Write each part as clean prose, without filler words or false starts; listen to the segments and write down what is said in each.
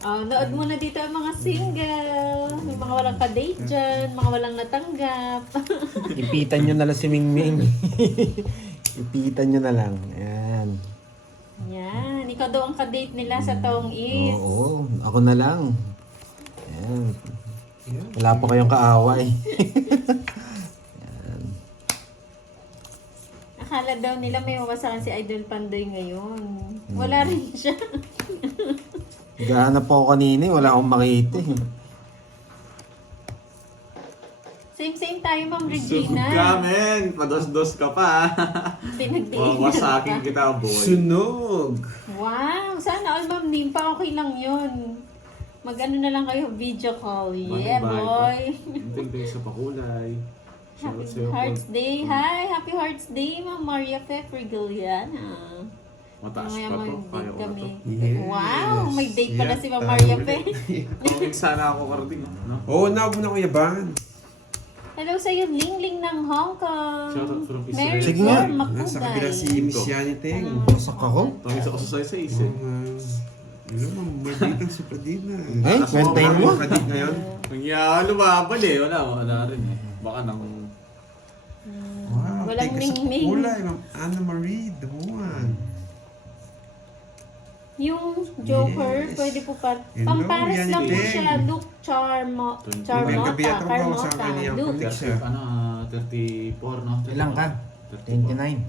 Oh, nood mo na dito ang mga single. Yung mga walang ka-date dyan, mga walang natanggap. Ipitan nyo na lang si Mingming. Ipitan nyo na lang. Ayan. Yan, ikaw daw ang ka-date nila sa taong is. Oo, ako na lang. Ayan. Wala pa kayong kaaway. Akala daw nila may mawasakan si Idol Pandoy ngayon. Wala rin siya. Gahanap po ako kanina, wala akong makita. Same tayo, Ma'am Sugod Regina. ka, men. Pados-dos ka pa. Pinagdiin Wawasakin kita, boy. Sunog! Wow, sana all Ma'am Nimpa, okay lang yun. Mag-ano na lang kayo, video call. Yeah, boy. Tingting sa pakulay. Happy Shoutout sa'yo, Hearts Paul. Day. Hi, Happy Hearts Day, Ma'am Maria Pepper Giliana. Mataas Mamaya pa to. mag-date Kaya ko na kami. to. Yes. Wow, may date pala Yeah, si Ma'am Maria Pe. Tawagin sana ako karating. No? Oo, naabo na Kuya Ban. Hello sa'yo, Ling ng Hong Kong. Shoutout from Israel. Mary Sige nga. Flor Nasa kabila si Macugay. Miss Yani Teng. Pasak ako? Tawagin sa kusasay sa isa. Ano, mabit ang supadina. Ay, kwentahin mo. Kadit ngayon. Nangyalo ba pa eh? Wala rin eh. Baka nang... Wow, Walang teka sa mingming. kulay, Ma'am Anna Marie, the one. Yung Joker, Yes. pwede po pa. Hello, Pampares yan lang po din. siya. Look, May gabi Charmota. at trabaho sa kanya. Look. Pati siya. 34, no? Ilang ka? 34. 29.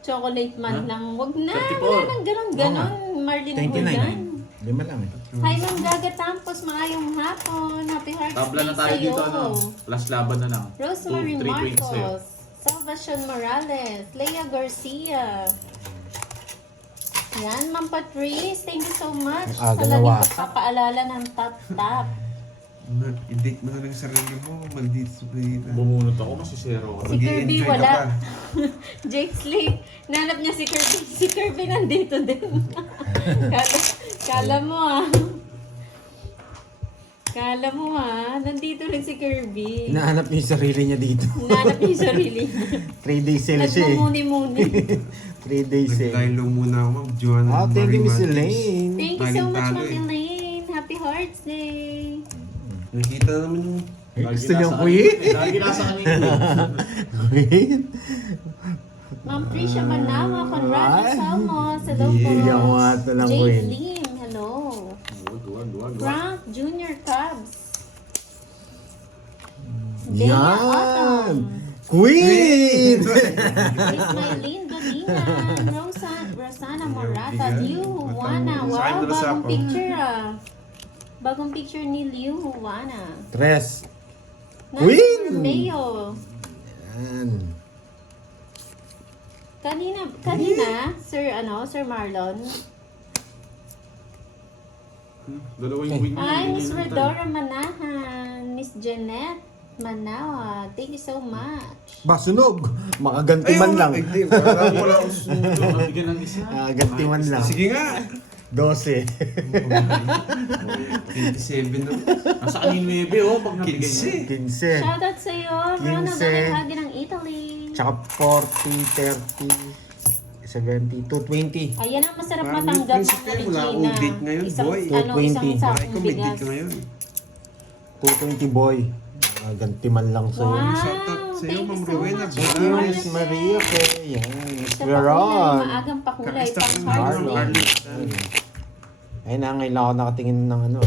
Chocolate man Huh? lang. Wag na. 34. Wala nang ganon. Marlene 29. Bulgan. Lima lang eh. Hi, Ma'am Gaga Tampos. Maayong hapon. Happy Hearts Tabla Day na tayo sa'yo. dito, ano? Last laban na lang. Rosemary 3 points sa'yo. Marcos. Salvation Morales. Leia Garcia. Yan, Ma'am Patrice. Thank you so much. Aga Sa na laging wasa. pagpapaalala ng tap-tap. I-date mo na lang yung sarili mo. Maldito sa pagkita. Bumunot ako, masisero ako. Si Kirby Mag-i-enjoy ka wala. pa. Jake Slick. Nanap niya si Kirby. Si Kirby nandito din. Kala mo ah. Kala mo ah. Nandito rin si Kirby. Hinahanap niya yung sarili niya dito. Nanap niya yung sarili. 3 days sale siya eh. Nagmumuni-muni. 3 days sale. Nag-dialogue muna ako, Ma'am Joanna. Oh, thank you, Miss Marie Mantis. Elaine. Thank you so Laging much, talo Ma'am eh. Elaine. Happy Hearts Day. Nakita naman yung... Gusto niyo queen? Lagi nasa kanina. Queen? Ma'am Tricia Manawa, Conrado Ay. Salmos. Hello po. Iya ko nga ito lang, Jade Queen. Lim. Hello. Wag. Frank Junior Cubs. Bea Yan! Autumn. Queen! Ismailin Dolinan. Rosana Morata. Liu Juana. Wow, bagong picture ah. Bagong picture ni Liu Juana. Tres. Nancy Queen! Romeo. Yan. Kanina, Sir Marlon. Dalawa yung win. Hi, Miss Redora Manahan. Miss Jeanette Manawa. Thank you so much. Ba, sunog! Makaganti man lang. Ay, di, wala akong sundo. Mabigyan ng isa. Ganti man lang. Sige nga. 12. 27 na. Nasa kanina nebe, oh, pag nabigyan niya. 15. Shoutout sa iyo, Ronald 15. Alihagi ng Italy. Tsaka 40, 30, 70, 220. Ayan ang masarap Parang matanggap ng principal, wala Regina. akong date ngayon, boy. Isang 220. sakong Ikaw may date bigas. ka ngayon. 220 boy. Ganti man lang sa'yo. Wow, Shout out sa iyo, thank you Ma'am so Rowena. much. Thank you, Miss Maria. Yan, Miss Sa pakulay, Veron. maagang pakulay. Kakasta Pang ng hearts Marlon. day. Ay na, ngayon ako nakatingin ng ano.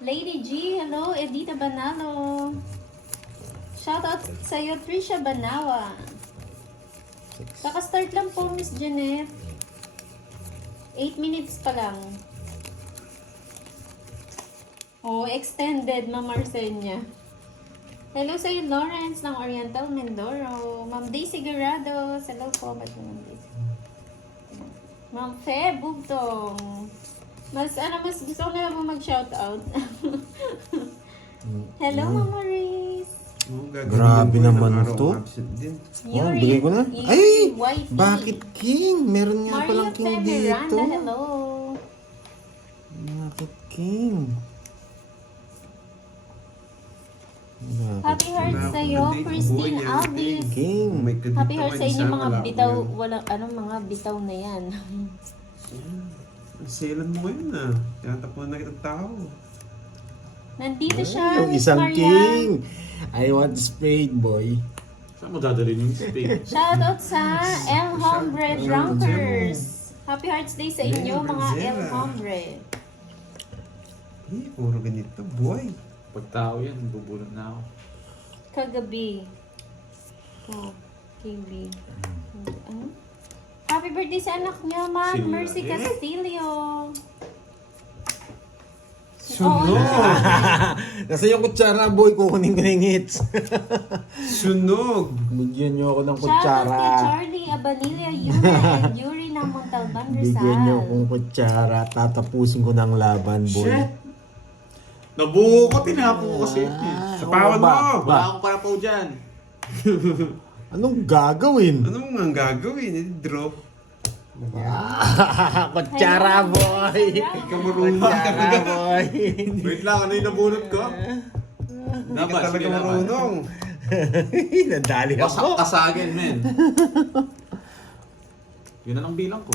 Lady G, hello. Edita Banalo. Shoutout sa iyo, Trisha Banawa. Kaka-start lang po, Miss Jeanette. 8 minutes pa lang. Oh, extended, Ma'am Arsenia. Hello sa iyo, Lawrence ng Oriental Mindoro. Ma'am Daisy Garado. Hello po, Ma'am Daisy. Ma'am Fe Bugtong. Mas gusto ko na lang po mag-shoutout. Hello, Ma'am Maurice. Grabe naman to. Oh, bigay ko na. Yuri Ay! Wifey. Bakit King? Meron nga Maria palang King Fe dito. Miranda, hello. Bakit King? Happy hearts sa iyo, Christine Alvis. King. Happy hearts sa inyo mga bitaw, walang mga bitaw na yan. Selan mo ngayon ah. Tinatapunan na kitang tao. Nandito siya, Yung Miss isang Marian. king. I want spade, boy. Saan mo dadalhin yung spade? Shoutout sa El Hombre Drunkers. Happy Hearts Day sa inyo, mga El Hombre. Puro ganito, boy. Pag tao yan, bubulot na ako. Kagabi. Oh, KB. Ano? Happy birthday sa anak niya, Ma'am Sino? Mercy Castillo. Sunog! Nasa yung kutsara, boy. Kukunin ko na yung hits. Sunog! Bigyan niyo ako ng Shoutout kay kutsara. Charlie Abanilla, Yuna, and Yuri ng Montalban, Bigyan niyo Rizal. akong kutsara. Tatapusin ko ng laban, boy. Shit! Nabuo ko, tinapo ko kasi. Ah, Sapawan ba? mo! Wala akong parapaw dyan. Anong gagawin? Ano mo nga gagawin? I-drop. Kutsara, boy. Ikaw marunong Kutsara, talaga. boy. Wait lang, ano yung nabunot ko? Hindi ka Nabas, talaga hindi naman. marunong. Nadali Wasak ako. ka sa akin, men. Yun na lang bilang ko.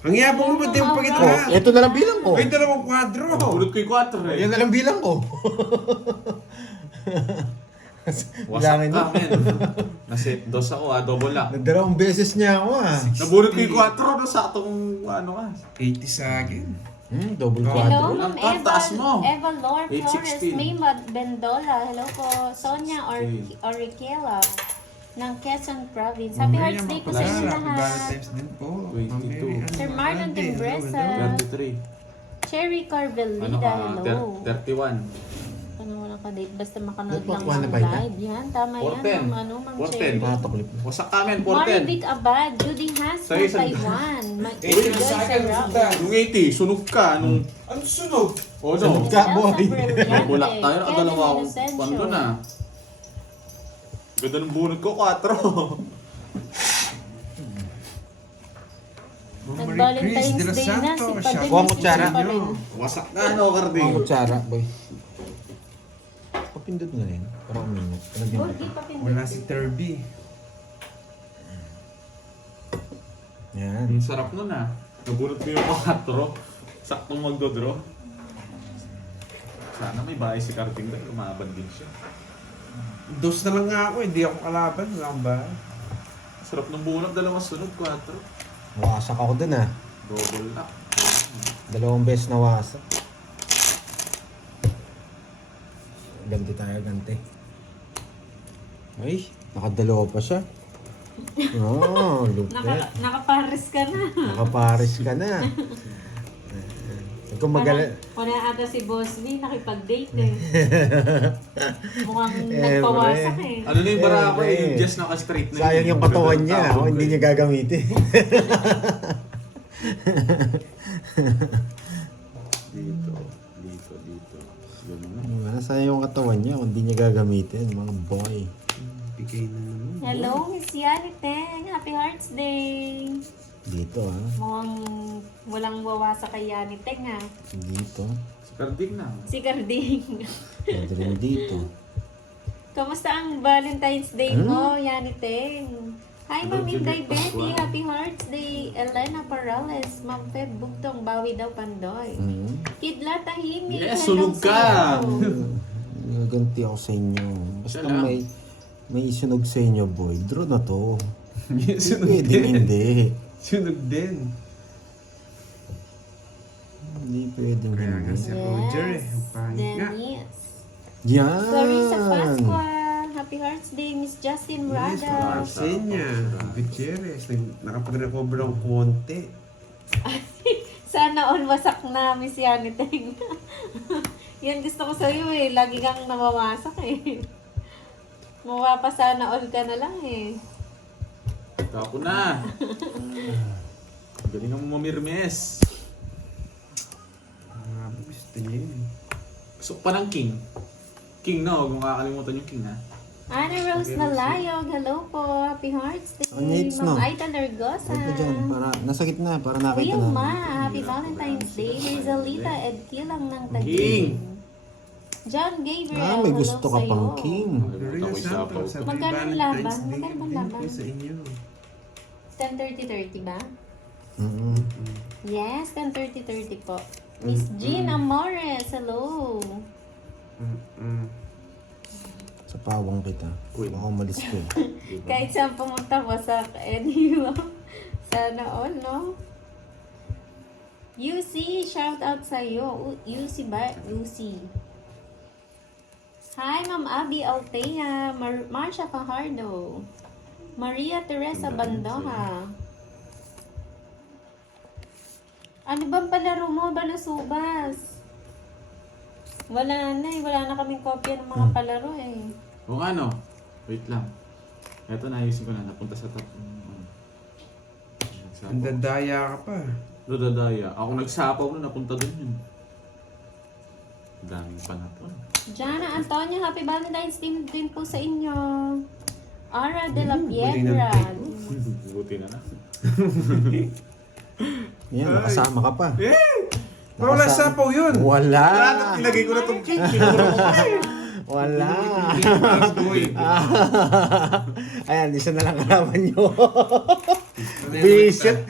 Ang yabang mo, di mo pa kita Oh, na. ito na lang bilang ko. Ay, dalawang kwadro. Bunot ko yung 4 eh. Yan na lang bilang ko. Wasak Bilangin ka, mo. men. Nasa dos ako double lock. Dalawang beses niya ako Nabunot ko yung 4, no, saktong ano ka. 80 sa akin. Double Hello, quadro. Hello, Ma'am Ang taas mo. Eva Lore Flores, 816. May Bendola. Hello po, Sonia Oriquela ng Quezon Province. Happy Hearts Day po sa inyo Happy lahat. Valentine's din po. 22. Ma'am Mary Ann Sir Marlon Valente, Timbresa. hello, 33. Cherry Carvelida, Ano ka? hello. 31. Ano mo na ka-date, basta makanood Ba't lang makuha na ng ba ito? live. Yan, tama yan. 410. Ma'am, ano, Ma'am 410. Cherry. Pataklip. Wasak ka, men. 410. Marivic Abad, Judy Hans Sa'yo, from isang- Taiwan. Eighty na sa akin, Sarap. Yung 80, sunog ka. Nung, Ano sunog? oh no. Sunog ka, boy. Bulak tayo, Kevin nakadalawa akong Inocencio. pando na. Ganda ng bunot ko, 4. Nag-Valentine's de la Day na, Santo, si shout Padilla Kuha mo tsara. pa rin. Wasak na, ano, Cardi? Ang kutsara, boy. Papindot na rin. Para umingat. Oh, di pa pinili. Wala si Terby. Yan. Ang sarap nun ah. Nabunot ko yung 4. Saktong magdodraw. Sana may bahay si Carding dahil umaban din siya. Dos na lang nga ako, hindi ako kalaban. Wala akong bahay. Sarap ng bunot, 2 sunog, 4. Wasak ako dun Double lock. 2 beses na wasak. Ganti tayo, ganti. Ay, nakadalawa pa siya. Oh, lupit. Nakapares ka na. Nakaparis ka na. Kung magala... Wala ata si Boss Lee, nakipag-date eh. Mukhang Eh, nagpawasak pre. eh. Ano na yung bara ko Eh, yung just naka-straight na Sayang yung katawan niya. Tawag Oh, hindi ko niya gagamitin. Dito, dito, dito. Ganun na. Sayang yung katawan niya. Hindi niya gagamitin. Mga boy. Bigay na naman. Hello, Miss Yani Teng. Happy Hearts Day. Dito Mukhang walang wawasak kay Yani Teng ha. Dito. Si Carding na. Si Carding. Pwede rin dito. Kamusta ang Valentine's Day mo, Yani Teng? Hi, Ma'am Inday Betty. Happy Hearts Day. Elena Parales. Ma'am Feb Bugtong. Bawi daw Pandoy. Kidlat Tahimik. Yes, hello sunog ka. sa'yo. Gaganti ako sa inyo. Basta Siya lang. may isunog sa inyo, boy. Draw na to. Sunog Pwede din. hindi. Sunog din. Hindi pwedeng Kaya nga hindi. si Roger eh. Yes, Ang pangit nga. Denise. Yan! Clarissa Pascual. Happy Hearts Day, Miss Justin Yes, Rada. Marcenia. Gutierrez. Nakapag-recover ng konti. Sana all wasak na, Miss Yani Teng. Yan gusto ko sa'yo eh. Lagi kang namawasak eh. Mawapa sana all ka na lang eh. Ako na. Galing mo mamirmes. Gusto niya yun. Gusto ko pa ng king. King no, huwag mo kakalimutan yung king ha. Ana Rose Malayog, hello po. Happy Hearts Day. Ang needs, no? Ma'am Aita Nergosa. Huwag ka dyan. Para, nasa gitna. Para nakita na. Wilma, Happy Valentine's Day. Rizalita Edkilang ng King. Taguig. John Gabriel, May hello gusto ka sa'yo. pang king. Lorena Santos. Happy Magkano ang Valentine's laban? Day Magkano ang din laban? po sa inyo. 10:30 ba? Mm-mm. Yes, 10:30 po. Miss Jean Amores, hello. Sa pawang kita. Uy. Baka umalis ko. Diba? Kahit saan pumunta ko sa NU. Sana all, no? UC, shout out sa'yo. UC ba? UC. Hi, Ma'am Abby Altea. Marcia Fajardo. Maria Teresa Bandoha. Ano bang palaro mo, Balasubas? Wala na eh. Wala na kaming kopya ng mga palaro eh. Kung ano, wait lang. Eto, naayusin ko na. Napunta sa top. Ang dadaya ka pa. Dadaya. Ako nagsapaw na, napunta dun yun. Daming panapon. Jana Antonio, happy Valentine's Day din po sa inyo. Ara de la Buti Piedra. ng Buti na na. Yan, nakasama ka pa. Wala sapaw yun. Wala. Ilagay ko na itong cake. Kinuro ko pa eh. Wala. Uy. Ayan, isa na lang kalaman nyo. Visit.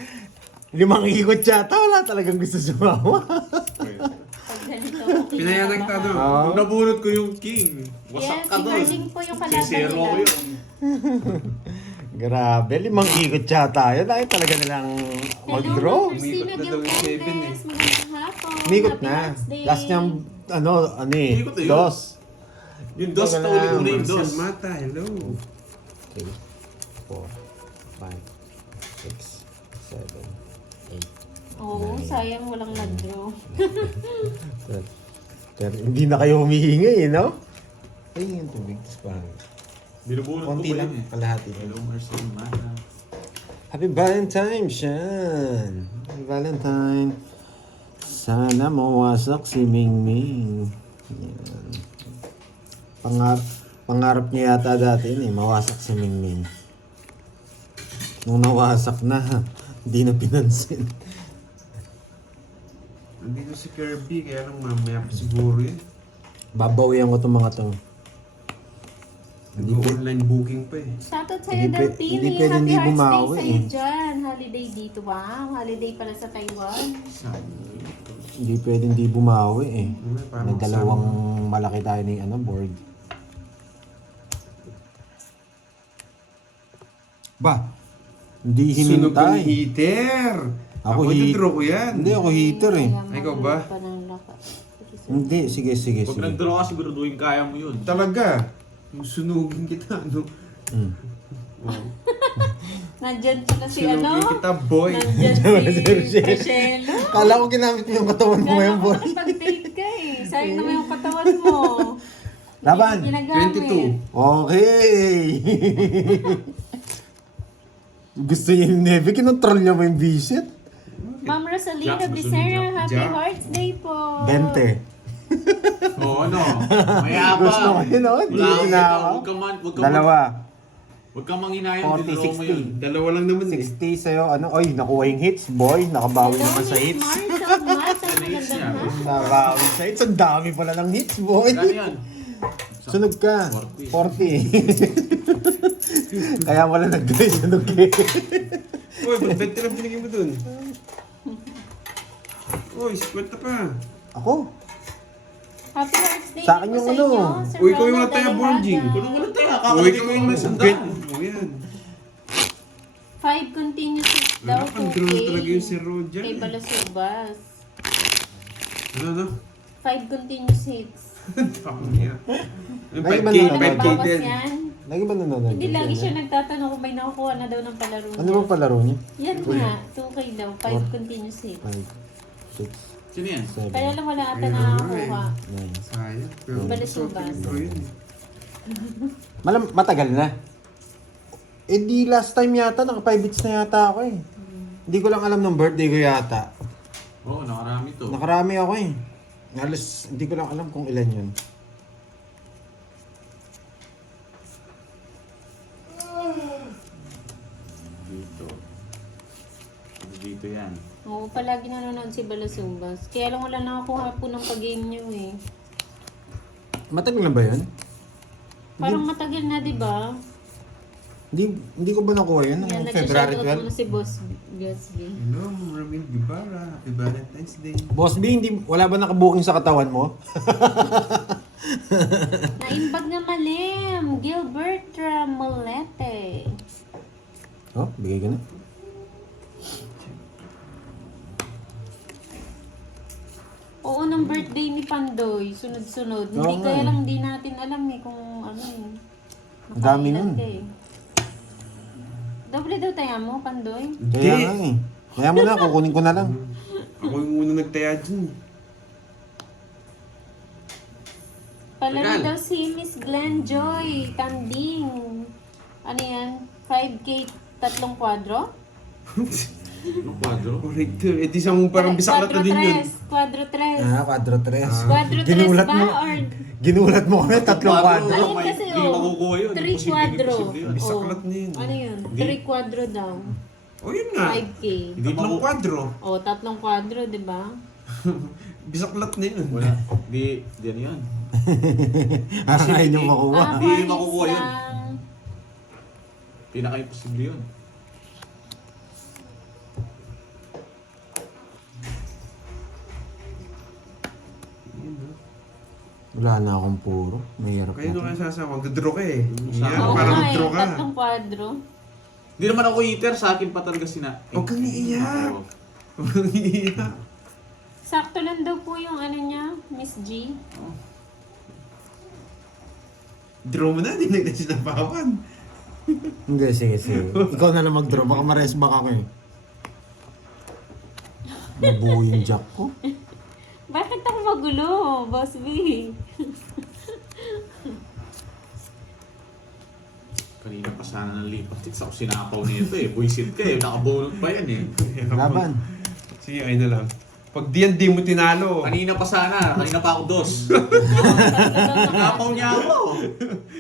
5 ikot yata. Wala talagang gusto sumama. Pag ganito, okay. Pinayanag ta doon. Oo. Nung nabunot ko yung king. Wasak Yes, ka si doon. Harding po yung kalaban Sisero ko nila. yun. Grabe, 5 ikot yata. Yun ay talaga nilang mag-draw. Hello, Christina Umikot na daw yung seven Gilbertes. Magandang hapon. Umikot Happy na. Hearts Day. Last niyang, eh, Umikot na yun. dos. Yung dos Wala na ulit lang. na yung dos. Marcel Mata, hello. 3, 4, 5, 6, 7, 8. Oo, sayang walang nag-draw. Pero hindi na kayo humihingi, no? Ay, yung tubig. Tapos parang Binubunot ko konti pa lang, yun eh. kalahati. Hello, Marcel Mata. Happy Valentine, Sean! Happy Valentine. Sana mawasak si Mingming. Yan. Pangarap niya yata dati yun eh, mawasak si Mingming. Nung nawasak na, hindi na pinansin. Nandito si Kirby, kaya lang mamaya pa siguro yun. Babawian ko itong mga to. Hindi pa- Nag-online booking pa eh. Shoutout sa'yo, Hindi Delpini. hindi pwede Happy hindi Hearts Day bumawi sa'yo eh. dyan. Holiday dito. Wow, holiday pala sa Taiwan. Hindi pwedeng di bumawi eh. Parang May dalawang malaki tayo ni board. Ba, hindi Sunog ang hinintay. heater. Ako Ako heat- draw ko yan. Hindi ako heater eh. Ay, ikaw ba? Pa ng lakas. Hindi, sige. Pag nag-draw ka, siguraduhin kaya mo yun. Talaga. Yung sunugin kita, ano? Mm. Wow. Nandyan pala si Sunugin kita, boy. Nandyan si Rochelle. Kala ko ginamit mo yung katawan mo ngayon, boy. Nakapag-date ka eh. Sayang naman yung katawan mo. Laban. Hindi ginagamit. 22. Okay. Gusto niya yung Neve, kinontrol niya mo yung visit. Ma'am Rosalina Jack, Becerra, Happy Jack. Hearts Day po. 20. Oo, ano? Mayabang. Gusto ko yun, no? Hindi Wala kang ginagawa. Huwag ka Dalawa. Huwag kang manghinayang. 40, Di-draw mo yun. 60. Dalawa lang naman eh. 60 sa'yo, oy, nakuha yung hits, boy. Nakabawi naman sa hits. Marcel Mata, hits niya. magandang hapon. Nakabawi sa hits. Ang dami pala ng hits, boy. Gano'n yan? Sunog ka. 40. 40. Kaya wala nag-gray sunog eh. Uy, ba't 20 lang binigay mo dun? Uy, 50 pa. Ako? Happy Hearts Day Sa akin po yung sa ano. inyo, Sir Uy, ikaw yung Ronald nataya, Aliaga. Borging. Kulang ko lang tayo. Uy, Kakalagay ikaw ko yung yung may sandaan. O yan. 5 continuous hits daw Wala pang draw na talaga yung si Roger. Kay Balasubas. Ano? 5 continuous hits. Fuck niya. Yung Ay, 5K, ba naman? 5K Nagbawas din. yan. Lagi ba nanonood? Hindi, yun? lagi siya nagtatanong kung may nakukuha na daw ng palaro niya. Ano bang palaro niya? Yan nga, 2K daw, 5 continuous hits. 5, 6, Sino yan? 7, Kaya lang wala ata Ayun, nakakuha. 9. Sayang. Pero Balasubas. gusto ko yung draw yun eh. Matagal na. Eh di last time yata, naka 5 bits na yata ako eh. Hindi ko lang alam ng birthday ko yata. Oo, nakarami to. Nakarami ako eh. Halos, hindi ko lang alam kung ilan yun. Dito. Dito yan. Oo, palagi nanonood si Balasubas. Kaya lang wala nakakuha po ng pag-game niyo eh. Matagal na ba yun? Parang matagal na, di ba? Hindi ko ba nakuha yun? Yan, Noong February nag-shoutout muna 12? si Boss B. Hello, Ramil Guevara. Happy Valentine's Day. Boss B, wala ba nakabooking sa katawan mo? Naimbag na malim. Gilbert Ramolete. Oh, bigay ka na. Oo, ng birthday ni Pandoy. Sunod-sunod. Oo Hindi nga kaya eh. lang di natin alam eh kung ano eh. Ang dami Nakailan nun. ka eh. Doble daw tayo mo, Pandoy. Kaya nga eh. Kaya mo na, kukunin ko na lang. Ako yung una nagtaya dyan. Palaro Tagal. daw si Miss Glenn Joy Tanding. Ano yan? 5K tatlong kwadro? Anong kwadro? Corrector. Eh, di siyang parang bisaklat na din yun. Kwadro 3. Ah, quadro 3. Kwadro 3 Ginulat ba? mo. Or Ginulat mo kami, tatlong quadro. Ayun May- kasi, Hindi oh. makukuha yun. 3 Imposible, kwadro. imposible yun. Bisaklat na yun. ano yun? Hindi. 3 kwadro daw. O yun nga. 5K. Hindi Tatlong maku- kwadro. O, tatlong kwadro, di ba? Bisaklat na yun. Wala. Di yan yan. Ayaw niyo makuha. Hindi Paris makukuha yun. lang. Pinaka-imposible yun. Wala na akong puro. Mahirap Kaya nung na. kaya sasama, magdodraw ka eh. Sa- Yan, Oo parang nga eh, magdraw ka. tatlong kwadro. Hindi naman ako eater. Sa akin pa talaga Huwag kang iiyak. Oo. Huwag kang iiyak. Sakto lang daw po yung ano niya, Miss G. Draw mo na, di na sinapawan. Hindi, sige. Ikaw na lang mag-draw. Baka ma-rest back ako eh. Nabuo yung jack ko. Bakit ako magulo, Boss B? Kanina pa sana ng lipat. Ako sinakaw nito eh. Buisit ka eh. Nakabunot pa yan eh. Laban. Sige, ayun na lang. Pag di yan, di mo tinalo. Kanina pa sana. Kanina pa ako dos. Nakapaw niya ako.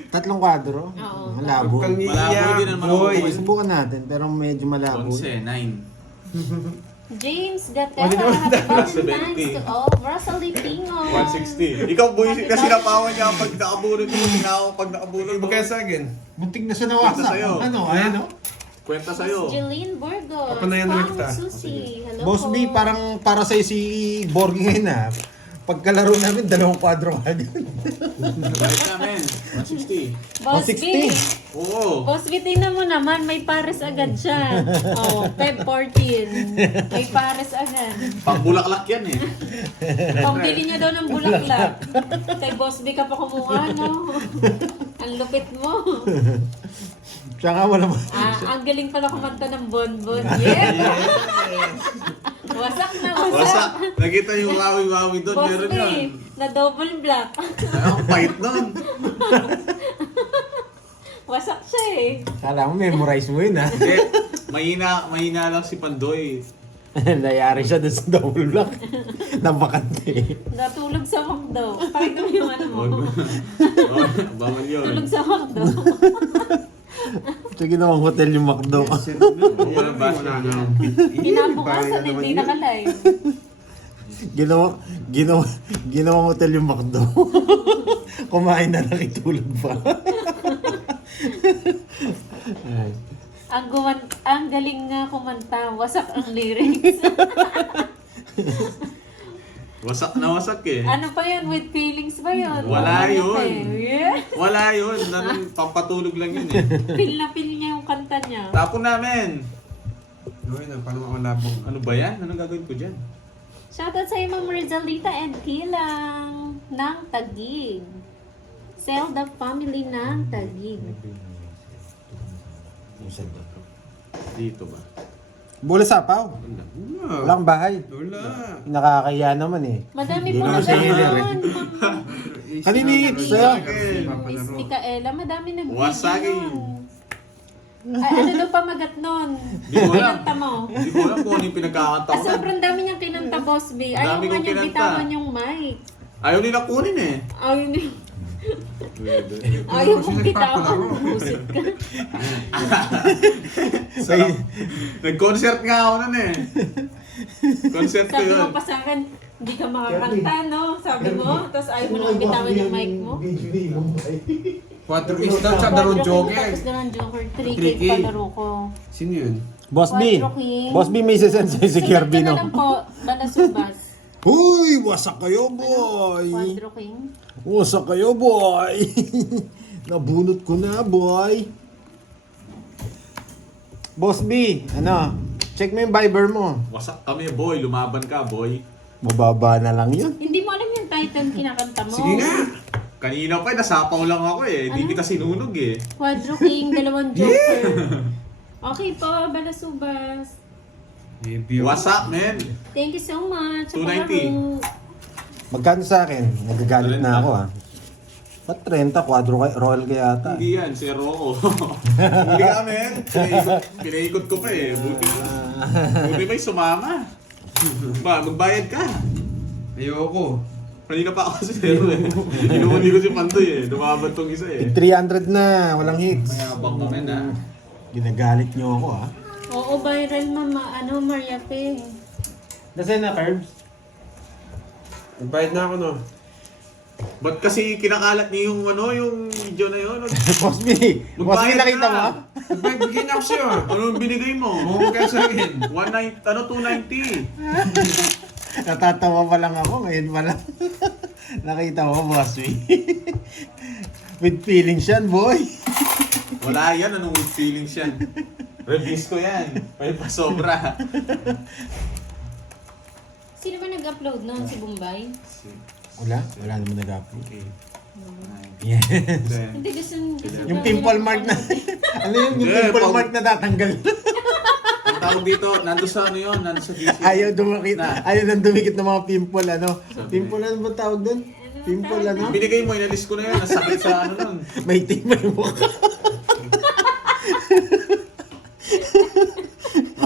Tatlong kwadro. Oo. Ang labo. Huwag kang Malabo iiyak, din naman ako boy. kumain. Subukan natin, pero medyo malabo. 11, 9. James Gatella, happy Valentine's to all. Rosalie Pingo. 160. Ikaw buisit kasi napawan niya pag nakabunot mo. Sinakaw pag nakabunot mo. Magkaya sa akin. Muntik na siya Kwenta sa'yo. Ano? Ayan o. Kwenta sa'yo. Jeline Burgos. Papanayan na Pang kita. Susi. Hello Boss po. B, parang para sa'yo si Borgie ngayon ah. Pagkalaro namin, 2 kwadro ka agad. Balik namin. 160. Boss B. 160. Oo. Boss B, tingnan mo naman, may pares agad siya. Oh, Feb 14. May pares agad. Pang-bulaklak yan eh. Pambili niya daw ng bulaklak. Kay Boss B ka pa kumuha, no? Ang lupit mo. Tsaka wala ba? Ang galing pala kumanta ng bonbon. Yeah! Wasak na, Basta, wasak. nakita yung wawi-wawi doon. Boss Meron B, yun. na double black. Ang pait doon. Wasak siya eh. Kala mo, memorize mo yun ah. Eh, mahina lang si Pandoy. Nayari siya dun sa double block. Napakante. Natulog sa McDo. Pakita mo yung ano mo. Bawal yun. Tulog sa McDo. Sige namang hotel yung McDo. Wala ba? Wala na. Kinabukasan, hindi naka-live. Ginawang hotel yung McDo. Kumain na lang, itulog pa. Ay. Ang galing nga kumanta. Wasak ang lyrics. Wasak na wasak eh. Ano pa yun? With feelings ba yun? Wala Ano yun. pa eh? Yeah. Wala yun. Pampatulog lang yun eh. Feel na feel niya yung kanta niya. Tapon namin. Gawin na, paano makalabong? Ano ba yan? Anong gagawin ko dyan? Shoutout sa Ma'am Rizalita and Kilang ng Taguig. Zelda family ng Taguig. Dito ba? Bula sapaw. Wala. Wala. Walang bahay. Wala. Nakakaya naman eh. Madami Hindi po naman na siya hilir. ganun. Kanini, Miss sa'yo. Micaela, madami nag-video Wasagin. nun. Ay, ano daw pamagat nun? Di ko alam. Kinanta mo. Hindi ko alam kung ano yung pinagkakanta ko. Sobrang dami niyang kinanta, Boss B. Ayaw Dami nga kong niyang kinanta. bitawan yung mic. Ayaw nila kunin eh. Ayaw mong bitawan. Busit ka. Nag-concert nga ako nun eh. Concert ko Sabi yun. mo pa sa akin, hindi ka makakanta, no? Sabi mo, tapos ayaw mo nang bitawan yung mic mo. 4 kings daw, tsaka dalawang joker. Tapos dalawang joker. 3K 3K. palaro ko. Sino yun? Boss B. Quadro king. Boss B, may sisend sa'yo si Kirby, Sunod ka na no? lang po, Balasubas. Uy, wasak kayo, boy. Quadro king. Wasak kayo, boy. Nabunot ko na, boy. Boss B, ano? Check mo yung Viber mo. Wasak kami, boy. Lumaban ka, boy. Mababa na lang yun. Hindi mo alam yung title kinakanta mo. Sige nga. Kanina pa, nasapaw lang ako eh. Hindi kita sinunog eh. Quadro king, dalawang joker. Okay po, Balasubas. Maybe What's up, man? Thank you so much. sa 290. palaro. Magkano sa akin? Nagagalit na ako, ah. Ba't 30? Quadro royal kaya ata. Hindi yan, si Rocco. Hindi ka, man. Pinaikot ko pa eh. Buti ba'y sumama? Ba, magbayad ka. Ayoko. Kanina pa ako si Zero eh. Inuundi ko si Pantoy eh. Dumaban tong isa eh. 300 na, walang hits. Mayabang naman ah. Ginagalit nyo ako, ah. Oo, viral mama. Ano, Maria Pe. Nasaan na, Curbs? Nagbayad na ako, no? Ba't kasi kinakalat niyo yung ano, yung video na yun? Boss B, Boss B, Magbayad nakita ka. mo? Nagbayad, bigyan na ako sa'yo. Ano yung binigay mo? Oo, magkano sa akin? 290. Natatawa pa lang ako, ngayon pa lang. Nakita mo, Boss B. With feelings yan, boy. Wala yan, anong with feelings yan? Release ko yan. May pasobra. Sino ba nag-upload noon? Si Bombay? Wala naman nag-upload. Okay. Yes. Then, Hindi, gusto Yung pimple mark na, ano yun, yung Yeah, pimple pag- mark na tatanggal. ang tawag dito, nando sa ano yun, nando sa DC. Ayaw dumikit, Na. ayaw nang dumikit ng mga pimple, ano. Sabi Pimple, ano ba tawag doon? Pimple, ano? Binigay mo, inalis ko na yun. Nasakit sa ano nun. May tingin yung mukha.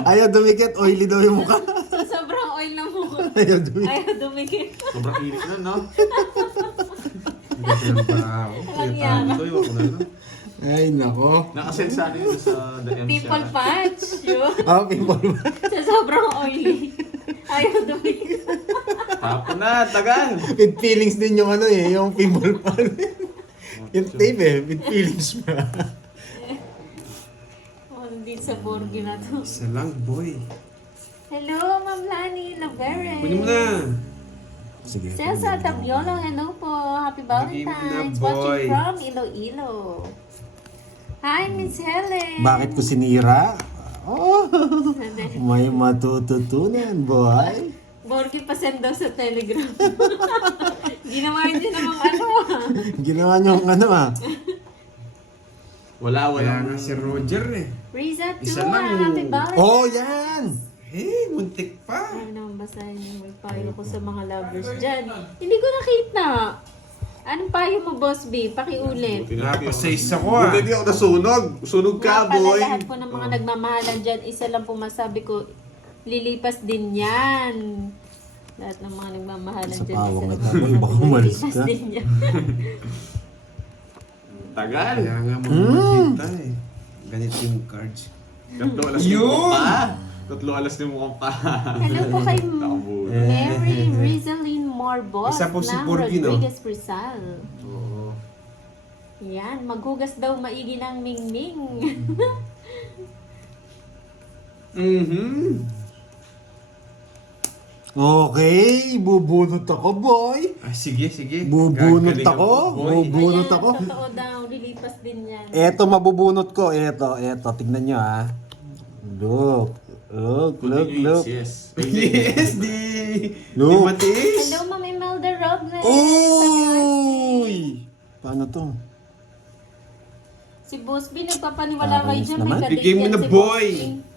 Ayaw dumikit, oily daw yung mukha. Sobrang oil na mo. Ayaw dumikit. Ayaw dumikit. Sobrang init nun, no? Bigyan na pa ako. Walang Kaya tayo dito, iwan ko na lang. Ay, nako. Nakasend sa ano yun sa The MC. Pimple patch. Yun. Oh, pimple mark. Sa sobrang oily. Ayaw dumikit. Tapon na, tagal. With feelings din yung ano eh, yung pimple mark. Yung tape eh, with feelings pa. Oh, hindi sa Borgi na to. Isa lang, boy. Hello, Ma'am Lani Lavere. Kunin mo na. Sige. Celsa Tabiolo, hello po. Happy Valentine's. Bigay mo na, boy. Watching from Iloilo. Hi, Miss Helen. Bakit ko sinira? Oh, may matututunan, boy. Borgi pa send daw sa Telegram. Ginawa niya namang ano ah. Ginawa niyong ano ah. Wala. Kaya nga si Roger eh. Riza Isa Tua, lang. happy Valentine's. Oh, yan! Eh, muntik pa. Ano naman basahin yung may payo ko sa mga lovers dyan. Hindi ko nakita. Anong payo mo, Boss B? Pakiulit. Napasays ako ah. Buti di ako nasunog. Sunog ka, Nga pala, boy. lahat po ng mga nagmamahalan dyan, isa lang po masabi ko, lilipas din yan. Lahat ng mga nagmamahalan Sa dyan, pawang isa ito, lang boy, baka umalis lilipas ka. din yan. Tagal. Kaya nga mamamagita eh. Ganito yung cards. 3 alas ni Yun! mukhang pa. 3 alas ni mukhang pa. Hello po kay Nakabulol. Mary Rizalyn Morbos Isa po si ng Borgi, no? Rodriguez Rizal. Oo. Yan, maghugas daw maigi ng mingming. Okay, bubunot ako, boy. Ah, sige, sige. Bubunot Gagaling ako. boy. Bunot Ayan, ako. totoo daw, lilipas din yan. Eto, mabubunot ko. Eto. Tignan nyo ah. Look. Look. Yes. Yes, di. Look. Di matiis. Hello, Ma'am Imelda Robles. Uy! Paano to? Si Boss B, nagpapaniwala kayo Ayos dyan. naman. May kadate Bigay mo yan na, si boy. Boss B.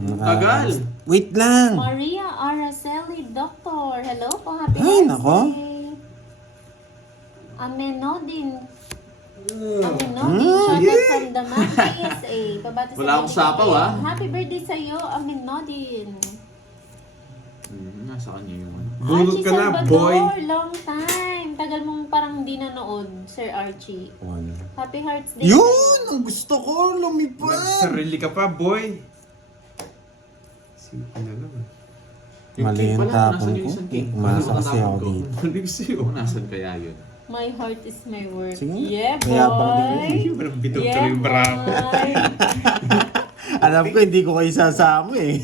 Tagal. Wait lang. Maria Araceli Doctor. Hello po, happy Ay, Wednesday. nako. Amenodin. Janet from Daman, PSA. Pabati Wala akong sapaw, ah. Happy birthday sa'yo, Amenodin. Nasa kanya yung ano. Bunot Archie ka na, Salvador, boy. long time. Tagal mong parang hindi nanood, Sir Archie. Happy Hearts Day. Yun! Ang gusto ko, lumipad. Nagsarili ka pa, boy. Simple na lang. Mali yung cake pala, tapon nasan yung ko. isang cake? Umasa Ano kasi natapon ako ko? dito. Mali sa'yo. Oo, nasan kaya yun? My heart is my work. Sige. Yeah, Mayabang din boy. Parang bitog Yeah, tuloy yung bravo. boy. Alam ko, hindi ko kayo sasama eh.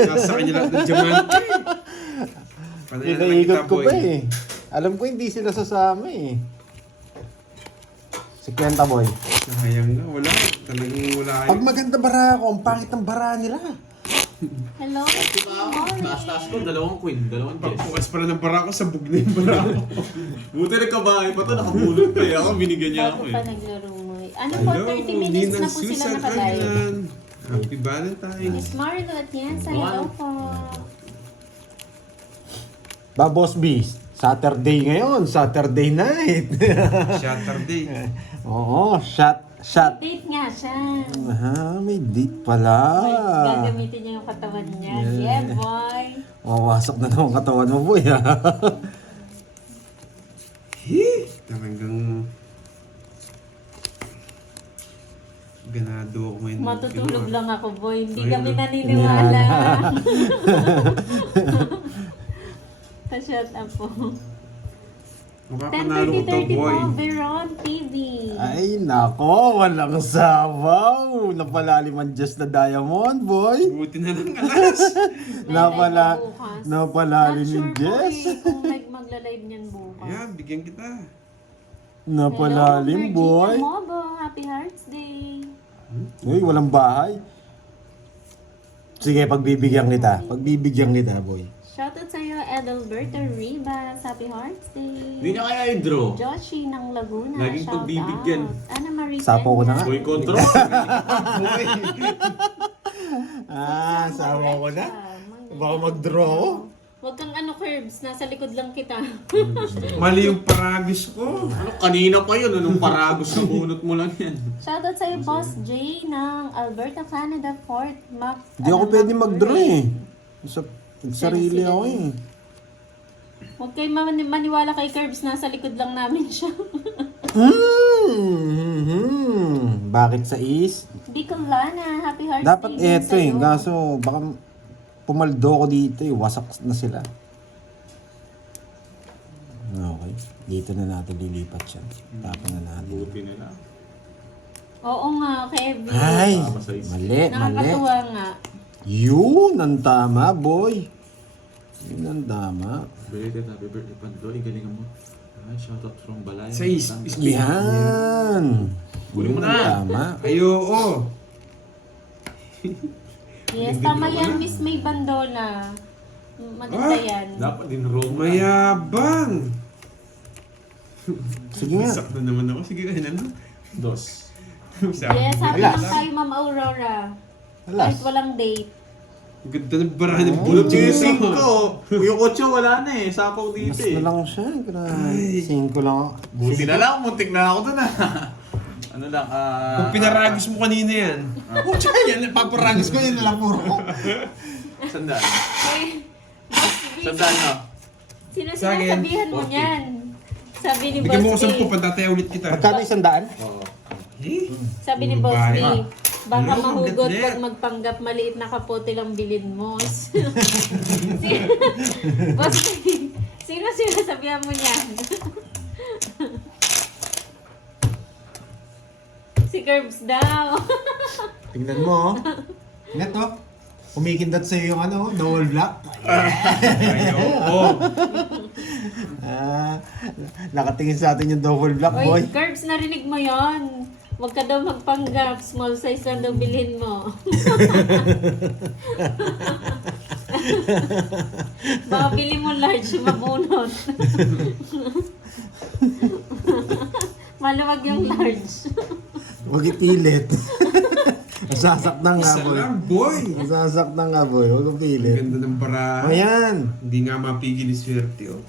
Nasa kanya lahat ng diamante. Panayan na lang Pinaikot kita, ko boy. pa eh. Alam ko, hindi sila sasama eh. Si Kwenta Boy. Sayang na, wala. Talagang wala kayo. Pag maganda bara ako, ang pangit ng bara nila. Hello, Taas-taas ko, dalawang queen, dalawang chess. Pagpukas pala ng bara ko, sabog na yung bara ko. Buti nagkabahay pa to, nakabulot pa eh. Ako, binigyan niya bago ako pa eh. naglaro mo eh. Ano po, 30 minutes na po sila nakalive. Aglan. Happy Valentine. Miss Marlo at Yansa, hello po. Ba, Boss B, Saturday ngayon, Saturday night. Saturday. Oo, shot. Date nga siya. May date pala. May gagamitin niya yung katawan niya. Yeah, boy. Wawasak na naman katawan mo, boy, ha? Talagang ganado ako ngayon. Matutulog lang ako, boy. Hindi kami naniniwala. Pa-shut up po. Mapapanalo ko to, 10:30 boy. po, Veron TV. Ay, nako, walang sabaw. Napalalim ang Diyos na diamond, boy. Buti na lang alas. Napalalim Not yung sure, Diyos. boy, kung magla-live niyan bukas. Ayan, bigyan kita. Napalalim, boy. Virginia Mobo, Happy Hearts Day. Uy, walang bahay. Sige, pagbibigyan kita, boy. Shoutout sa'yo, Edelberto Ribas, Happy Hearts Hindi Day. niya kaya i-draw. Joshi ng Laguna, Laging shoutout. pagbibigyan. Ana Marie Sapo ko na nga. Boy control. Sawa ko na. Baka mag-draw ako. Huwag kang Curbs, nasa likod lang kita. Mali yung paragis ko. Ano, kanina pa yun. Anong paragos na bunot mo lang yan. Shoutout sa'yo, Boss J ng Alberta, Canada, Fort Mac. Hindi ako pwede mag-draw eh. Sarili ako eh. Huwag kayo maniwala kay Curbs, nasa likod lang namin siya. Bakit sa is? Bicolana, Happy Hearts Dapat Day din eto eh. sa'yo. Kaso baka pumaldo ko dito eh. Wasak na sila. Okay. Dito na natin lilipat siya. Tapon na natin. Buti na lang. Oo nga, Kevin. Ay! Tama sa is. Mali, mali. Nakakatuwa nga. Yun ang tama, boy. Yun ang tama. Belated happy birthday, Pandoy. Galingan mo. Ay, shoutout from Balay. Sa is. Yan! Kunin mo Yun ang na. tama. Ayoko. Yes, tama yan, Miss May Bandola. Maganda yan. Dapat din roll na. Mayabang. Sige nga. Sakto naman ako. Sige, ano na. Dos. Yes, happy Wala. lang tayo, Ma'am Aurora. Alas. Kahit walang date. Ganda ng barahan ng Bulot bulot yung dito. 5. Yung 8 wala na eh. Sapaw dito Mas eh. na lang siya. Grabe. 5 lang ako. Buti na lang. Muntik na ako dun ah. Ano lang, Kung pinaragis mo kanina yan. Pucha yan. Paparangis ko yun na lang puro ko. Sandaan. Okay. Boss B, Sandaan na. sino Sa akin, sinasabihan mo 40. niyan? Sabi ni Bigyan mo ko Boss 10, B. pantataya ulit kita. Magkano 100? Oo. Eh? Sabi ni Puro Boss B. bahay. Baka Ano, mahugot gatlet. pag magpanggap maliit na kapote lang bilin mo. Boss B, sino sinasabihan mo niyan? Si Curbs daw. Tingnan mo, oh. Net, oh. Kumikindat sa'yo yung ano, double black. Ayoko. Nakatingin sa atin yung double black, boy. Oy, Curbs, narinig mo yon. Huwag ka daw magpanggap. Small size lang daw bilhin mo. Baka bili mo large, mabunot. Maluwag yung large. Huwag ipilit. Masasaktan nga, Isa boy. lang, boy. Masasaktan nga, boy. Huwag Ang ipilit. ganda ng barahan. Ayan. Hindi nga mapigil yung swerte, oh.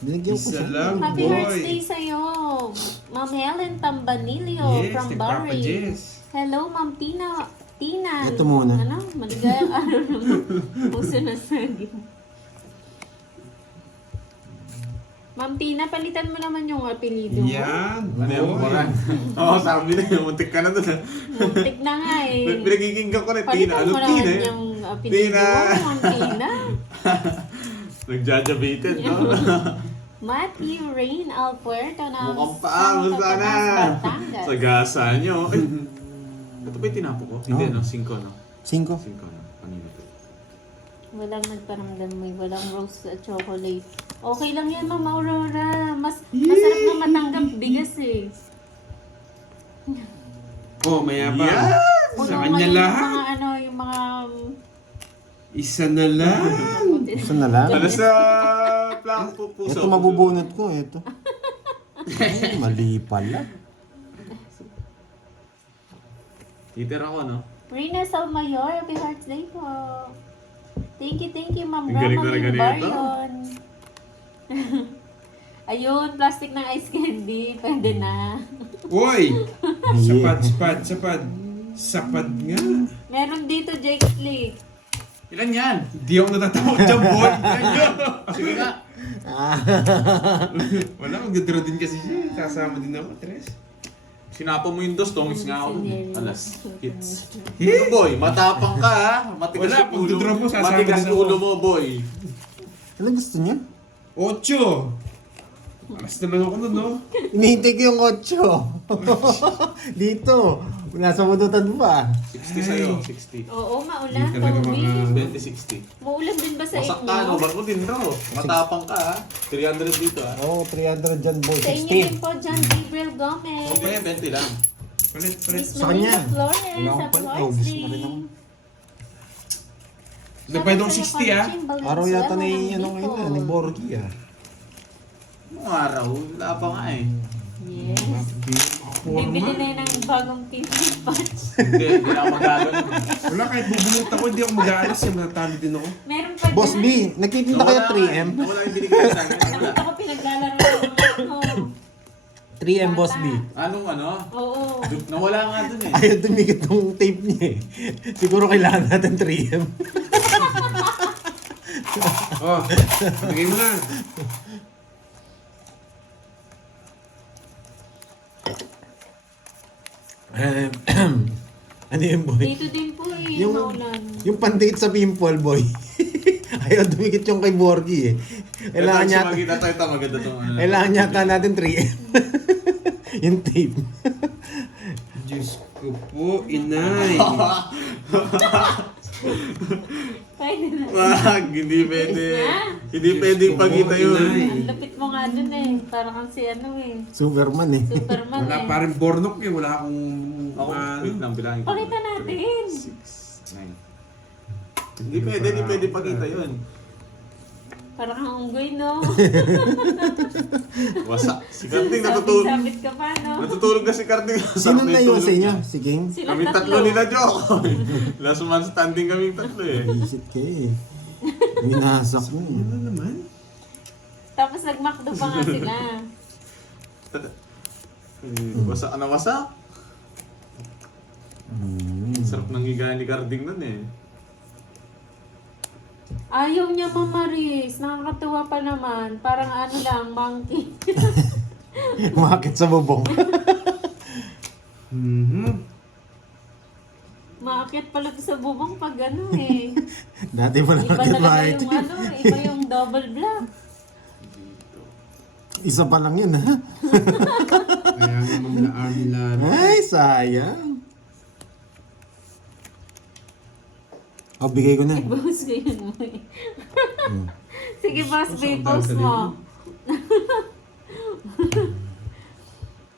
Binigyan ko Isa siya. lang, Happy boy. Hearts Day sa'yo. Ma'am Helen Tambanilio Yes, from kay Papa Barry. Jess. Hello, Ma'am Tina. Ito muna. Ano? Maligayang araw naman. Puso na saging. Ma'am Tina, palitan mo naman yung apelido mo. Yan, Ano yung boy. bumaran? Oo, sabi na yun. Muntik ka na dun. Muntik na nga eh. Pinagkikinggan ko na Tina. Palitan Ano mo Tina naman eh? yung apelido Tina. mo, Ma'am Tina. Nagjajabated, no? Matthew Rain Alpuerto ng Mukhang paano Santo sana. Tomas, Batangas. Sa gasa nyo. Ito ba yung tinapo ko? Hindi, no? 5, no? 5. 5, no? Kanina to. Walang nagparamdam mo, walang rose at chocolate. Okay lang yan, Ma'am Aurora. Masarap na matanggap bigas eh. Oh, mayabang. Yes! Puno Sa nga kanya yung lahat. mga ano, yung mga... Isa na lang. Isa na lang. Ano sa puso? Ito mabubunot ko, ito. Mali pala. Titer ako, no? Rina Salmayor, happy Hearts Day po. Thank you, Ma'am Ang galing Rama talaga nito. Barion. Ayun, plastic ng ice candy. Pwede na. Uy! Sapad nga. Meron dito, Jake Lee. Ilan yan? Hindi ako natatakot dyan, boy. Ayun. Sige nga. Wala, mag-draw din kasi siya. Kasama din ako, Tres. Sinapa mo yung dos, tongis nga ako. Alas, hits. Hits? Boy, matapang ka ha. Matigas Wala, yung ulo pag-drop mo, sasama Matigas din yung ako. ulo mo, boy. Ano gusto niya? 8. Alas na lang ako nun, no? Inihintay ko yung 8. Dito. Nasa mudutan pa. 60 sa'yo, 60. Oo, maulan, Hindi talaga Toby. maka- 20-60. Maulan din ba sa Wasak inyo? ka, no? Ba't mo din raw? Matapang ka ha. 300 dito ha. Oo, 300 dyan, boy. Sa inyo din po, John Gabriel Gomez. Okay, 20 lang. Palit. Miss Sa kanya. Marina Flores, Wala akong happy palit. Hearts Ubus Day. na rin ako. Nagbayad ako 60, ah. Araw yata na yung ano ngayon, ni Borgie ah. Anong araw? Wala pa nga eh. Yes. Bibili na yun ng bagong pinky patch. Hindi ako magagano. Wala, kahit bubunot ako, hindi ako mag-aalas yan. Matatalo din ako. Meron pa Boss dyan. B, nagtitinda kayo 3M? Nawala yung binigay sa akin. Wala. Nakita ko pinaglalaro ng ano. 3M, Boss B. Anong ano? Oo. Nawala nga dun eh. Ayaw dumikit ng tape niya eh. Siguro kailangan natin 3M. Oh, bigay mo na. Ano yun, boy? Dito din po eh, Yung- maulan. Yung pandikit sa pimple, boy. Ayaw dumikit yung kay Borgie eh. Kailangan niya, Makita tayo ito, maganda itong ano. kailangan niya ka natin 3M. Yung tape. Diyos ko po, inay. Pwede na. Wag, hindi pwede. Hindi pwede ipagita yun. Ang lapit mo nga dun eh. Parang kang si ano eh. Superman eh. Superman Wala eh. pa rin bornok eh. Wala akong... Ako, wait lang, bilangin ko. Pakita natin. 6, 9. Hindi pwede ipagita yun. Parang kang unggoy no. Wasak. Si Karting natutulog. Sabit ka pa no. Natutulog na si Karting. Sino na yun sa inyo? Si King? Sila Kami tatlo nila, Jok. Last man standing kami tatlo eh. Isip kayo eh. Winasak mo eh. Ano naman? Tapos nagmakdo pa nga sila. Wasak na wasak. Sarap ng higa ni Karting nun eh. Ayaw niya mamaris. Nakakatuwa pa naman. Parang ano lang, monkey. Umakit sa bubong. Maakit pala to sa bubong pag ano eh. Dati pa lang Iba akit talaga bahay. yung ano, iba yung double block. Isa pa lang yun ha. Kaya nga mamlaan nila. Ay, sayang. O, bigay ko na. Boss ko yun mo eh. Sige boss, bay, post mo.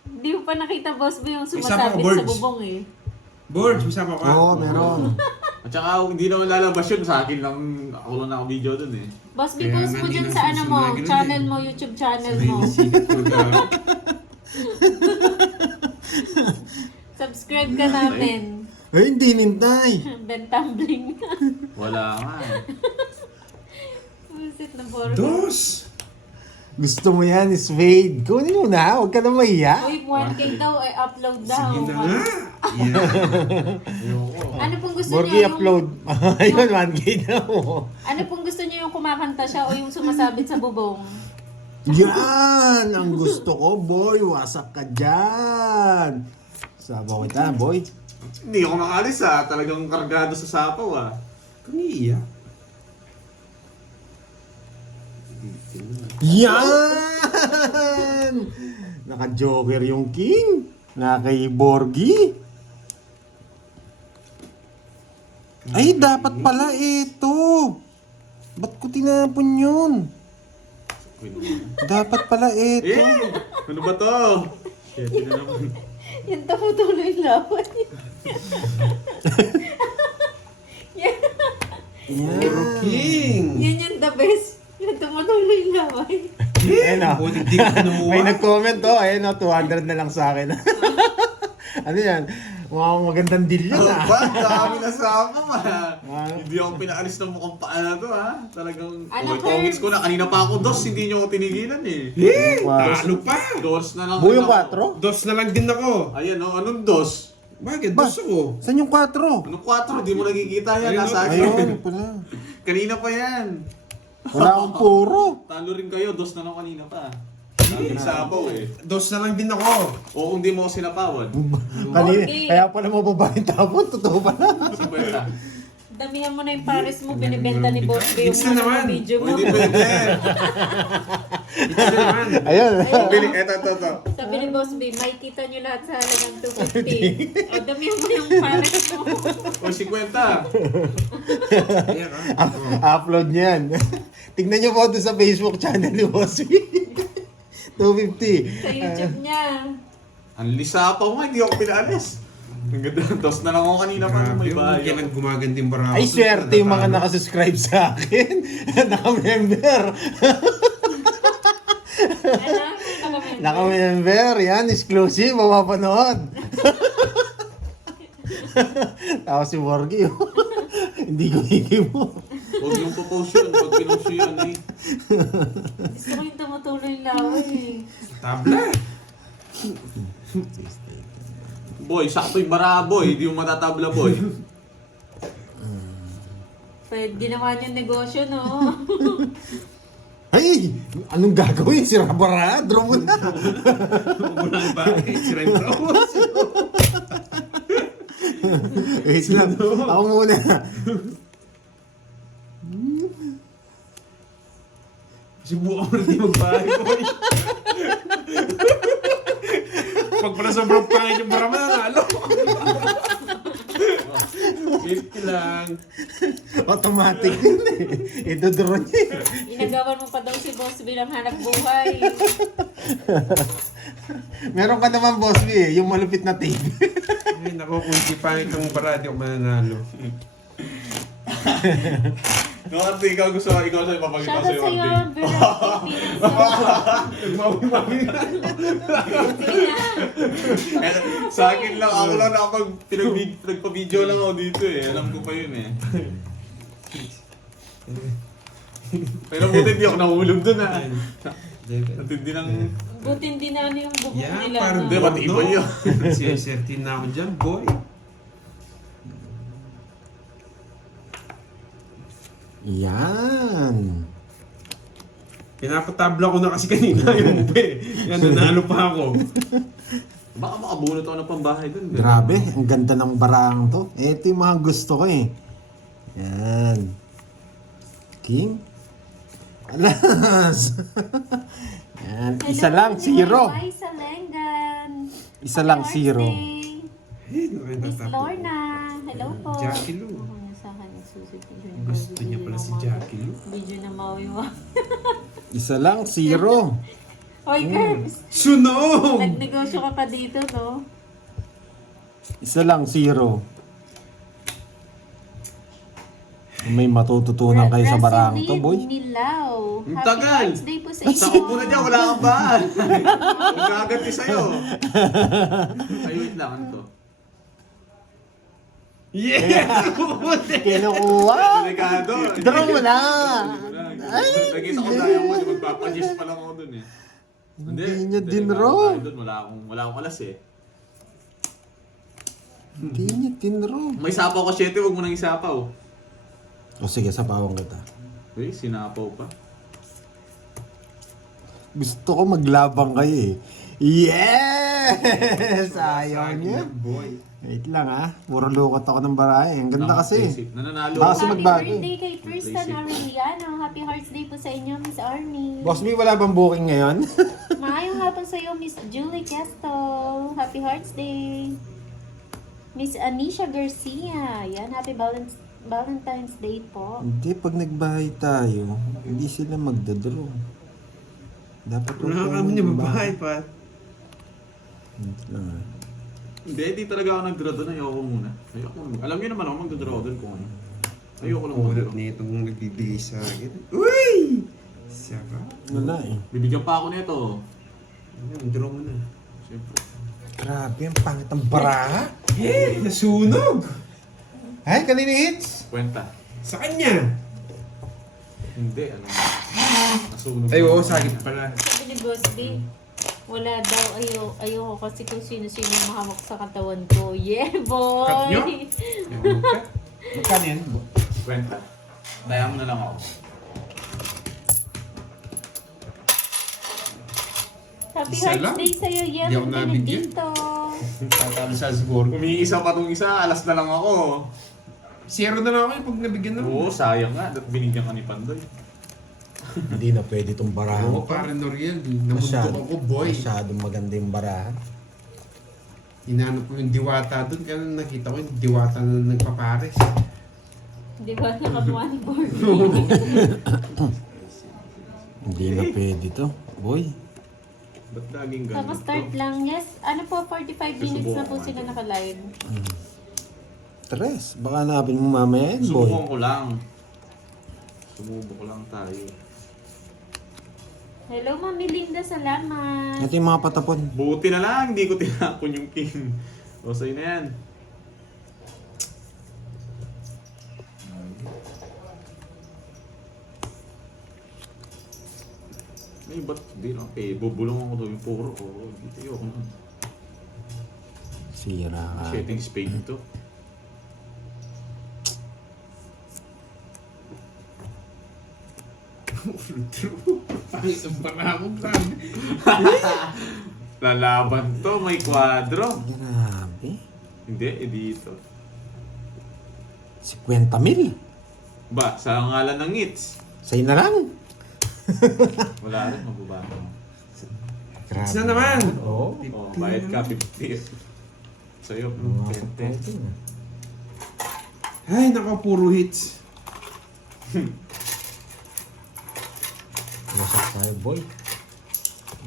Hindi mo pa nakita boss mo yung Isa pa, sumasabit sa birds. bubong eh. Borge, masama ka? Oo, meron. At saka hindi naman lalabas yun sa akin lang. Ako lang naka-video dun eh. Boss, bay, Kaya post nga mo di dyan na sa ano mo, susunod na channel ganun mo, YouTube channel Ay, mo. nasikat ko ka. Subscribe ka namin. Ay, hindi nintay. Ben Tumbling. Wala nga eh. Busit na borgo. Dos! Gusto mo yan, is fade. Kunin mo na, huwag ka na mahiya. Uy, 1K daw ay upload daw. Sige na nga. Yeah. Ano pong gusto Borgie niyo? upload. Ayun, 1K na mo. Ano pong gusto niyo, yung kumakanta siya o yung sumasabit sa bubong? Yan! Ang gusto ko, boy. Wasak ka dyan. Sabaw kita, boy. Hindi ako makalis ah. Talagang kargado sa sapaw ah. Kangiiyak. Yan! Naka-joker yung king. Kay Borgie. Ay, dapat pala ito. Ba't ko tinapon yun? Dapat pala ito. Eh! Ano ba to? Shit, na naman. Yung tumutuloy laway. Yan. Yan. King! Yan yung the best. Yung tumutuloy laway. Ayun o. Buti di ko kinuha. May nag-comment o. Ayun o, 200 na lang sa akin. Ano yan? Mukhang magandang deal yun ah. Ba? Dami na sama ma. Hindi ako pinaalis ng mukhang paano to ha. Talagang Ano, comments ko na. Kanina pa ako dos, hindi nyo ako tinigilan eh. Talo pa! Dos na lang. Buo yung ako. 4? Dos na lang din ako. Ayan o, anong dos? Bakit? Ba? Dos ako. Saan yung 4? Anong 4? Di mo nakikita yan. Ayun, Nasa akin. Ayun pala. Kanina pa yan. Wala akong puro. Talo rin kayo, dos na lang kanina pa. Sabi sa abaw eh. Dos na lang din ako. O kung di mo ako sinapawan. Kanina, Okay. kaya pala mababa yung tapon. Totoo pala. 50. Damihan mo na yung pares mo, binibenta ni Boss B yung Minsan mga naman. video O mo. hindi pwede. Ito na naman. Ayun. Bili, eto. Sabi ni Boss B, may kita nyo lahat sa halagang 250. O, damihan mo yung pares mo. O 50. Ayan ah. Upload niyan. Tignan niyo po doon sa Facebook channel ni Bossy. 250. Sa YouTube niya. Ang lisa pa mo, hindi ako pinaalis. Ang ganda. Tapos na lang ako kanina pa. May bahay. Kaya lang gumaganding barako. Ay, swerte yung mga nakasubscribe sa akin. Naka-member. Ano? Naka-member. Yan, exclusive. Mapapanood. Tapos si Borgie. Hindi ko higimo. Huwag yung popost yun. Pag pinost yun eh. Gusto ko yung tumutuloy laway eh. Tabla. Boy, sakto yung bara boy. Hindi yung matatabla boy. Pwede ginawa niyo negosyo, no? Ay! Anong gagawin? Si Rabara? Draw mo na. Wala ang bakit. Sira yung brawos. Wait lang. Ako muna. Subukan mo na di magbahay, boy. Pag pala sobrang pangit yung barama na nalo. 50 lang. Automatic yun eh. Ito-draw niya eh. Inagawan mo pa daw si Boss B ng hanap buhay. Meron ka naman, Boss B, eh, yung malupit na TV. Ay, naku, kung di pangit ang bara, di ako mananalo. No, kasi ikaw gusto, ikaw sa'yo papagita Shoutout sa'yo. sa'yo, Arvin. Nagmawi-mawi na. Sa akin lang, ako lang nakapag nagpa-video lang ako dito eh. Alam ko pa yun eh. Pero buti hindi ako nahulog dun ah. At hindi lang... Buti hindi na ano yung bubong Yan, nila. parang no? Hindi, pati iba yun. Siya-sertin na ako dyan, boy. Yan. Pinapatabla ko na kasi kanina yung pe. Yan, nanalo pa ako. Baka makabunot ako ng pambahay dun. Grabe, ang ganda ng barang to. Ito yung mga gusto ko eh. Yan. King. Alas. Yan. Isa lang, zero. Hi, Salengan. Isa lang, zero. Eh, Miss nakatapos. Lorna. Hello po. Jackie Lou. Ako na sa akin, nagsusutin yung Gusto niya pala si Jackie Lou. Video na mawiwa. Isa lang, zero. Hoy, Curbs. Sunog! Nagnegosyo ka pa dito, no? Isa lang, zero. May matututunan kayo sa barang to, boy. Nilaw. Ang Happy tagal. Arts Day po sa inyo. Sakot mo na dyan, wala kang bahan. Magkaganti sa'yo. Ay, wait lang, ano to? Yeah! Kinukuha. Delikado. Draw mo na. Nakita ko tayo mo, magpapagis pa lang ako dun eh. Hindi niya delikado dinraw. tayo dun, wala akong alas eh. Hindi niya tinraw. May sapaw ka 7, huwag mo nang isapaw. O sige, sapawan kita. Uy, sinapaw pa. Gusto ko maglabang kayo eh. Yes! Yes! Ayaw niya. Boy. Wait lang puro lukot ako ng barahe. Ang ganda kasi. Nananalo. Baka ako. sunod ba? Happy birthday kay Tristan Arellano. Happy Hearts Day po sa inyo, Miss Army. Boss B, wala bang booking ngayon? Maayong hapon sa iyo, Miss Julie Casto. Happy Hearts Day. Miss Anisha Garcia. Yan, happy Valentine's Day po. Hindi, pag nagbahay tayo, hindi sila magdadraw. Dapat Wala kami niya babae pa. Wait lang Hindi, di talaga ako nag-draw doon. Ayoko muna. Alam niyo naman ako mag-draw doon kung ano. Ayoko lang Ulat mag-draw. na itong nagbibigay sa akin. Uy! Sarap. Wala Bibigyan pa ako nito. Ayan, draw mo na. Siyempre. Grabe, ang pangit ng baraha. Eh, nasunog! Ay, kanina hits. Kwenta. Sa kanya! Hindi, ano. Nasunog. Ay, oo, sagit pala. Sabi ni Boss B, wala daw, ayoko kasi kung sino-sino mahawak sa katawan ko. Yeah, boy! Cut nyo? Magkano yan? Kwenta. Daya mo na lang ako. Happy Isa Hearts lang? Day sa'yo, yan. Hindi ako Ang nabigyan. dito. Tatalo sa siguro. Umiisa pa tong isa, alas na lang ako. Zero na lang ako yung pag nabigyan na. Oo, sayang nga. Binigyan ka ni Pandoy. Hindi na pwede itong baraha. Oo, parang Noriel. Namundok ako, boy. Masyadong maganda yung baraha. Hinanap ko yung diwata doon. Kaya nakita ko yung diwata na nagpapares. Di ba nakakuha ni Bordy? Hindi na pwede to. Boy. Ba't laging ganun? Tapos start lang. Yes, ano po, 45 minutes na po sila naka-live. Tres. Baka hanapin mo mamaya yan, boy. Subukan ko lang. Sumubok lang tayo. Hello, Mami Linda, salamat. Ito yung mga patapon. Buti na lang, hindi ko tinapon yung king. O, sa'yo na yan. Ay, ba't hindi na? Bubulong ako doon yung puro. Oo, dito yun. Sira ka. Setting spade ito. Ay, ang paramong grabe. Lalaban to, may kwadro. Grabe. Hindi, dito. 50,000. Ba, sa ngalan ng hits. Sa'yo na lang. Wala rin, mababago. Grabe. Isa naman. Oo. Oh, bayad ka 50. Sa'yo, Mga 20. patapon. Ay, naka puro hits. Wasak tayo, boy.